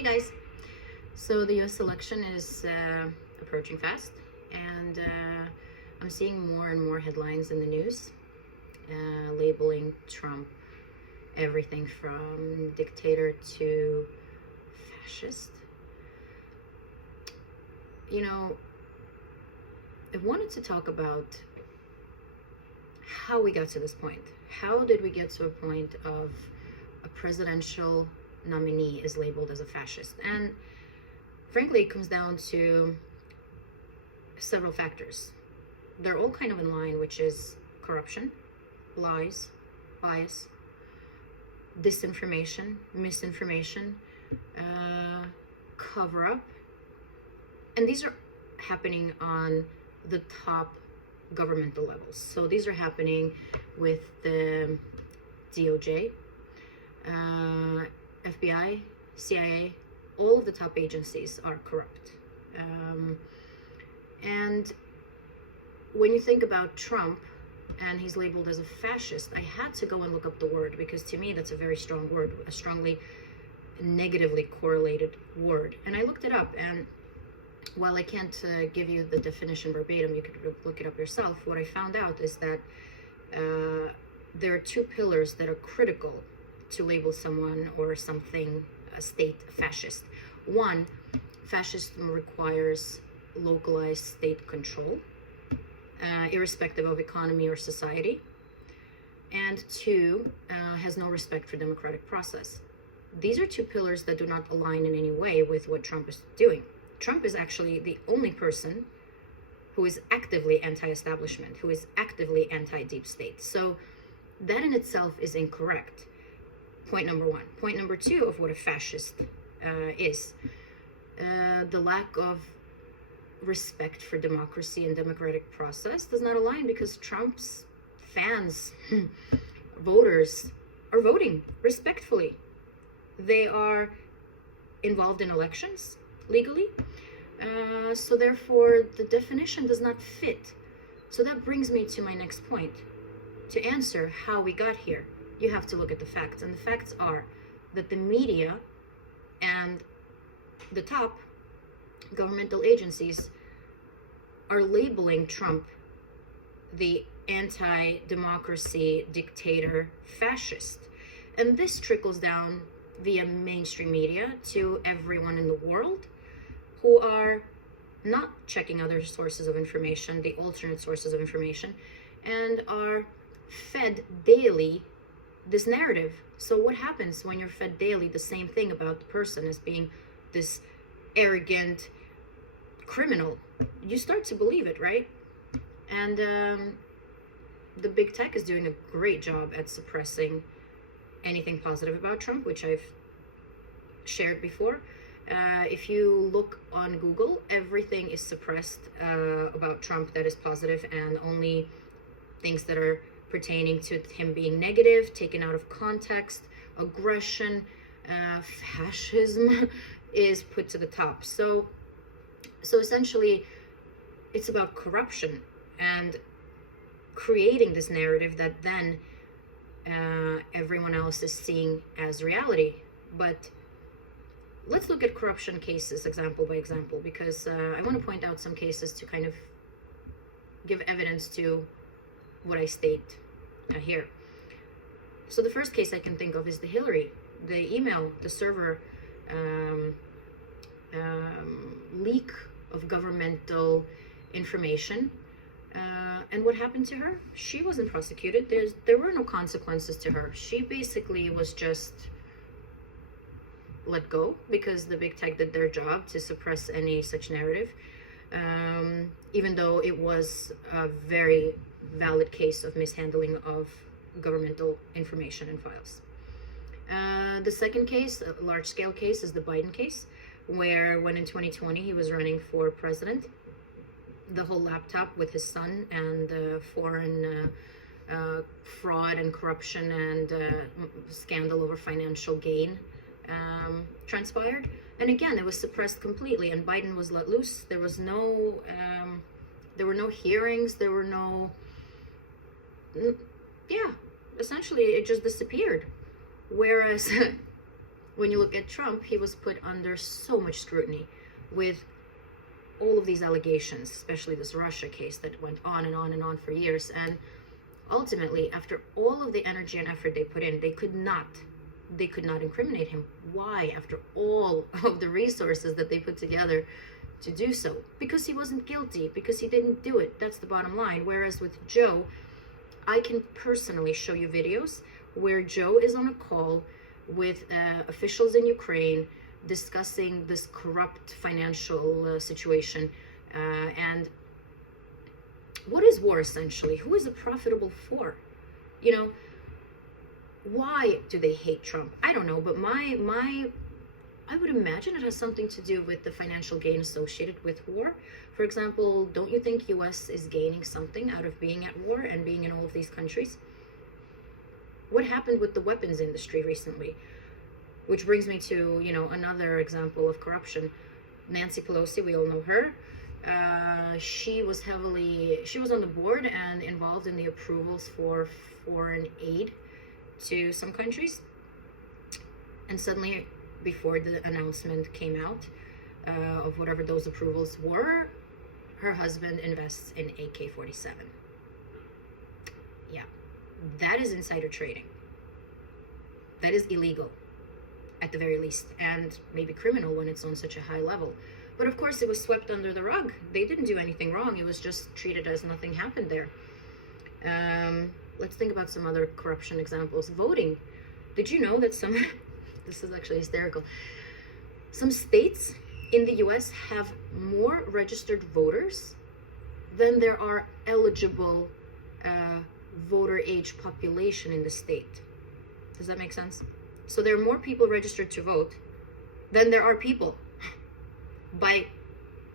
Hey guys, so the US election is approaching fast, and I'm seeing more and more headlines in the news labeling Trump everything from dictator to fascist. You know, I wanted to talk about how we got to this point. How did we get to a point of a presidential nominee is labeled as a fascist? And frankly, it comes down to several factors. They're all kind of in line, which is corruption, lies, bias, disinformation, misinformation, cover up. And these are happening on the top governmental levels. So these are happening with the DOJ, FBI, CIA. All of the top agencies are corrupt. And when you think about Trump and he's labeled as a fascist, I had to go and look up the word, because to me that's a very strong word, a strongly negatively correlated word. And I looked it up, and while I can't give you the definition verbatim, you could look it up yourself. What I found out is that there are two pillars that are critical to label someone or something a state fascist. One, fascism requires localized state control, irrespective of economy or society. And two, has no respect for democratic process. These are two pillars that do not align in any way with what Trump is doing. Trump is actually the only person who is actively anti-establishment, who is actively anti-deep state. So that in itself is incorrect. Point number one. Point number two of what a fascist is the lack of respect for democracy and democratic process does not align, because Trump's fans, voters, are voting respectfully. They are involved in elections legally. So therefore, the definition does not fit. So that brings me to my next point. To answer how we got here, you have to look at the facts. And the facts are that the media and the top governmental agencies are labeling Trump the anti-democracy dictator fascist. And this trickles down via mainstream media to everyone in the world who are not checking other sources of information, the alternate sources of information, and are fed daily this narrative. So what happens when you're fed daily the same thing about the person as being this arrogant criminal? You start to believe it, right? And the big tech is doing a great job at suppressing anything positive about Trump, which I've shared before. If you look on Google, everything is suppressed about Trump that is positive, and only things that are pertaining to him being negative, taken out of context, aggression, fascism is put to the top. So essentially, it's about corruption and creating this narrative that then everyone else is seeing as reality. But let's look at corruption cases example by example, because I want to point out some cases to kind of give evidence to what I state here. So the first case I can think of is the Hillary, the email, the server leak of governmental information. And what happened to her? She wasn't prosecuted. There were no consequences to her. She basically was just let go, because the big tech did their job to suppress any such narrative, even though it was a very valid case of mishandling of governmental information and files. The second case, a large-scale case, is the Biden case, where when in 2020 he was running for president, the whole laptop with his son and foreign fraud and corruption and scandal over financial gain transpired. And again, it was suppressed completely, and Biden was let loose. There was no there were no hearings, there were no essentially it just disappeared. Whereas when you look at Trump, he was put under so much scrutiny with all of these allegations, especially this Russia case that went on and on and on for years. And ultimately, after all of the energy and effort they put in, they could not incriminate him. Why? After all of the resources that they put together to do so? Because he wasn't guilty, because he didn't do it. That's the bottom line. Whereas with Joe, I can personally show you videos where Joe is on a call with officials in Ukraine discussing this corrupt financial situation. And what is war essentially? Who is it profitable for? You know, why do they hate Trump? I don't know, but I would imagine it has something to do with the financial gain associated with war. For example, don't you think US is gaining something out of being at war and being in all of these countries? What happened with the weapons industry recently? Which brings me to, you know, another example of corruption. Nancy Pelosi, we all know her. She was on the board and involved in the approvals for foreign aid to some countries. And suddenly, before the announcement came out of whatever those approvals were, her husband invests in AK-47. Yeah, that is insider trading. That is illegal, at the very least, and maybe criminal when it's on such a high level. But of course, it was swept under the rug. They didn't do anything wrong. It was just treated as nothing happened there. Let's think about some other corruption examples. Voting. Did you know that some... This is actually hysterical. Some states in the US have more registered voters than there are eligible voter age population in the state. Does that make sense? So there are more people registered to vote than there are people, by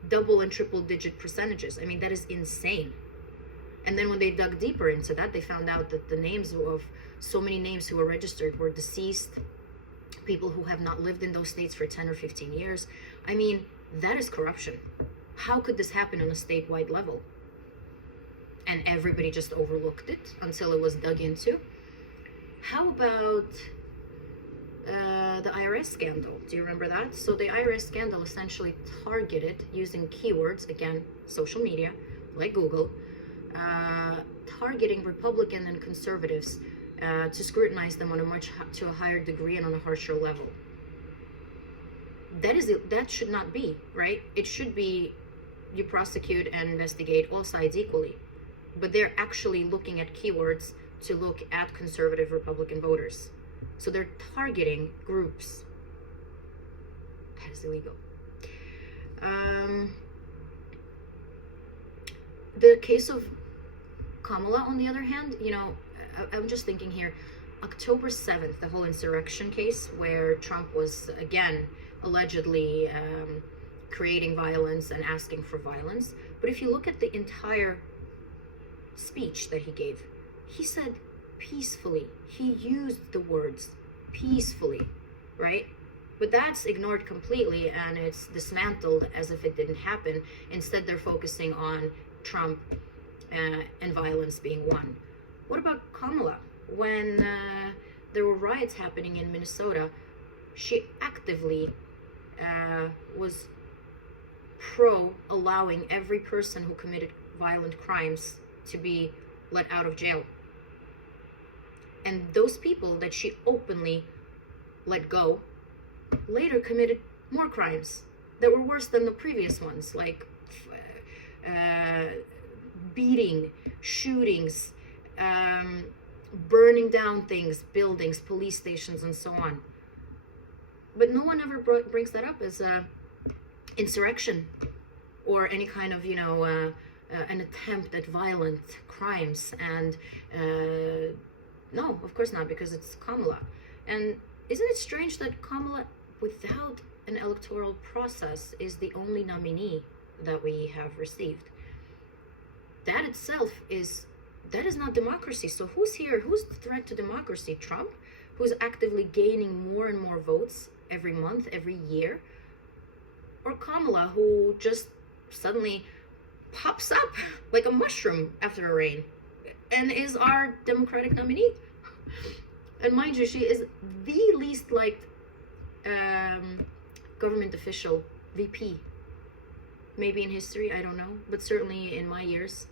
double and triple digit percentages. I mean, that is insane. And then when they dug deeper into that, they found out that the names of so many names who were registered were deceased, people who have not lived in those states for 10 or 15 years. I mean, that is corruption. How could this happen on a statewide level? And everybody just overlooked it until it was dug into. How about the IRS scandal? Do you remember that? So the IRS scandal essentially targeted, using keywords, again, social media, like Google, targeting Republican and conservatives to scrutinize them on to a higher degree and on a harsher level. That should not be, right? It should be you prosecute and investigate all sides equally. But they're actually looking at keywords to look at conservative Republican voters. So they're targeting groups. That is illegal. The case of Kamala, on the other hand, you know, I'm just thinking here, October 7th, the whole insurrection case where Trump was, again, allegedly creating violence and asking for violence. But if you look at the entire speech that he gave, he said peacefully. He used the words peacefully, right? But that's ignored completely, and it's dismantled as if it didn't happen. Instead, they're focusing on Trump and violence being one. What about Kamala? When there were riots happening in Minnesota, she actively was pro allowing every person who committed violent crimes to be let out of jail. And those people that she openly let go later committed more crimes that were worse than the previous ones, like beating, shootings, burning down things, buildings, police stations, and so on. But no one ever brings that up as insurrection or any kind of, you know, an attempt at violent crimes. And no, of course not, because it's Kamala. And isn't it strange that Kamala, without an electoral process, is the only nominee that we have received? That itself is not democracy. So who's here? Who's the threat to democracy? Trump, who's actively gaining more and more votes every month, every year? Or Kamala, who just suddenly pops up like a mushroom after a rain and is our Democratic nominee? And mind you, she is the least liked government official, VP, maybe in history, I don't know, but certainly in my years,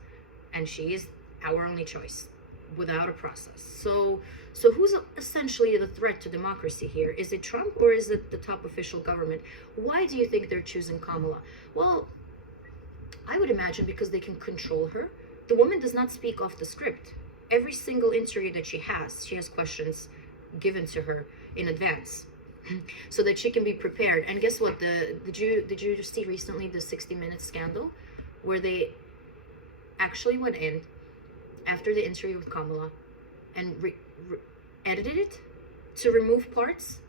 and she is our only choice without a process. So who's essentially the threat to democracy here? Is it Trump or is it the top official government? Why do you think they're choosing Kamala? Well, I would imagine because they can control her. The woman does not speak off the script. Every single interview that she has questions given to her in advance so that she can be prepared. And guess what? Did you see recently the 60 Minutes scandal where they actually went in after the interview with Kamala and edited it to remove parts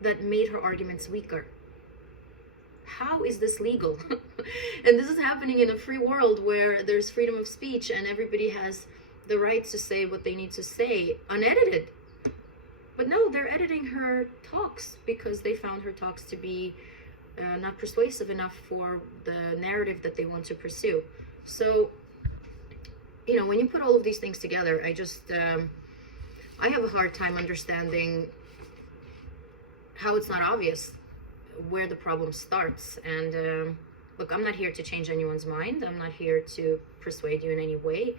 that made her arguments weaker? How is this legal? And this is happening in a free world where there's freedom of speech and everybody has the right to say what they need to say unedited. But no, they're editing her talks because they found her talks to be not persuasive enough for the narrative that they want to pursue. So, you know, when you put all of these things together, I have a hard time understanding how it's not obvious where the problem starts. And look, I'm not here to change anyone's mind. I'm not here to persuade you in any way.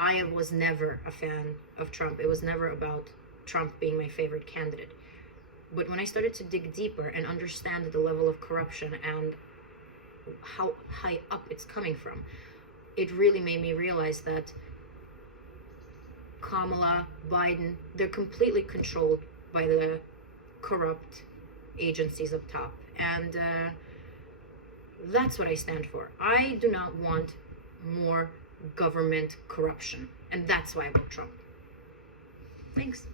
I was never a fan of Trump. It was never about Trump being my favorite candidate. But when I started to dig deeper and understand the level of corruption and how high up it's coming from, it really made me realize that Kamala, Biden, they're completely controlled by the corrupt agencies up top. And that's what I stand for. I do not want more government corruption. And that's why I vote Trump. Thanks.